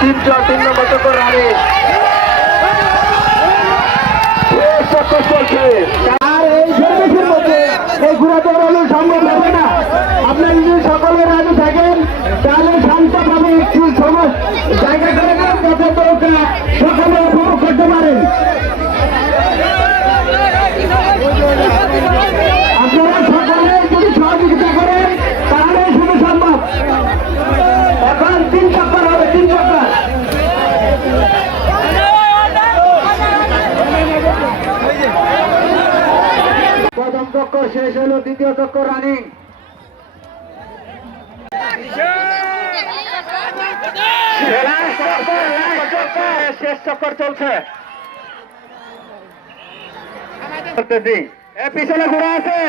তিনশো তিন নম্বর চক্কর রানি চক্কর চলছে। চক্কর শেষ হলো দ্বিতীয় চক্কর রানিং শেষ চক্কর চলছে। পিছনে ঘোরা আছে।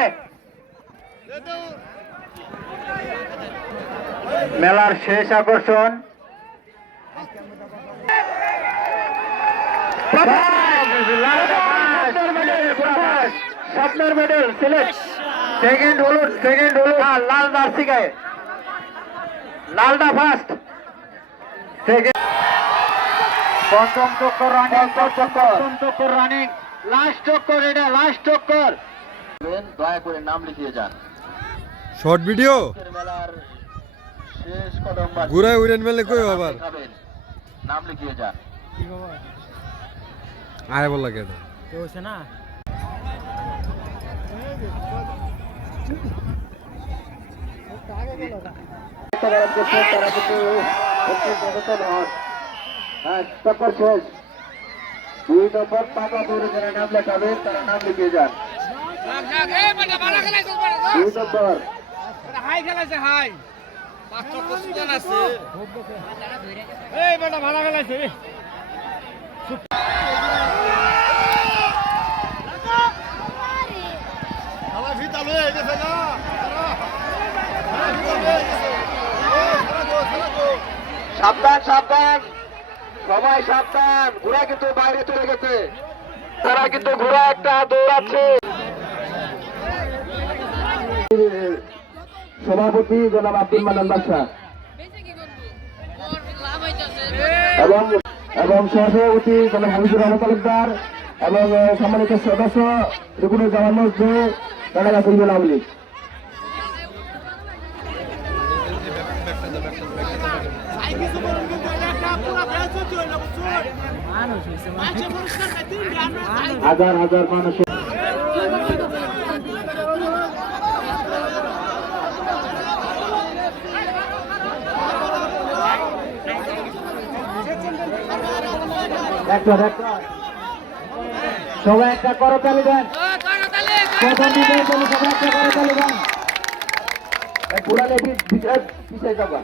মেলার শেষ আকর্ষণ। স্বপ্নের মেডেল সিলেক্ট সেকেন্ড হলুদ সেকেন্ড হলুদ। লাল জার্সি গায়ে লালটা ফার্স্ট সেকেন্ড পঞ্চম চক্কর রানিং পঞ্চম চক্কর। রানিং লাস্ট চক্কর এটা লাস্ট চক্কর। দয়া করে নাম লিখিয়ে যান। শর্ট ভিডিও মেলার শেষ কদম বাজি। ঘুরায় উড়েন মেলে কই আবার? নাম লিখিয়ে যান। আয় বল লাগে তারা কিন্তু তারা কিন্তু একটু সচেতন হন হ্যাঁ চক্কর শেষ দুই নম্বর টাকা দৌড়ে যারা নাম লেখাবেন তারা নাম লিখিয়ে যান দুই নম্বর আছে এই বেটা ভালো খেলাইছে রে আমার ভিতা লয়ে গেছে না সাবধান। সবাই সাবধান। ঘোড়া কিন্তু বাইরে চলে গেছে। তারা কিন্তু ঘোড়া একটা দৌড়াচ্ছে। সভাপতি জনাব আব্দুল মানান এবং এবং সহসভাপতি জনাব হামিদুর রহমান তালুকদার এবং সম্মানিত সদস্য রিপুনুর জামান মসজিদ আওয়ামী লীগ। হাজার হাজার মানুষ। সবাই একটা করো তালি দেন। বিজয় সবাই একটা দেন। পুরালে পিছিয়ে যাবা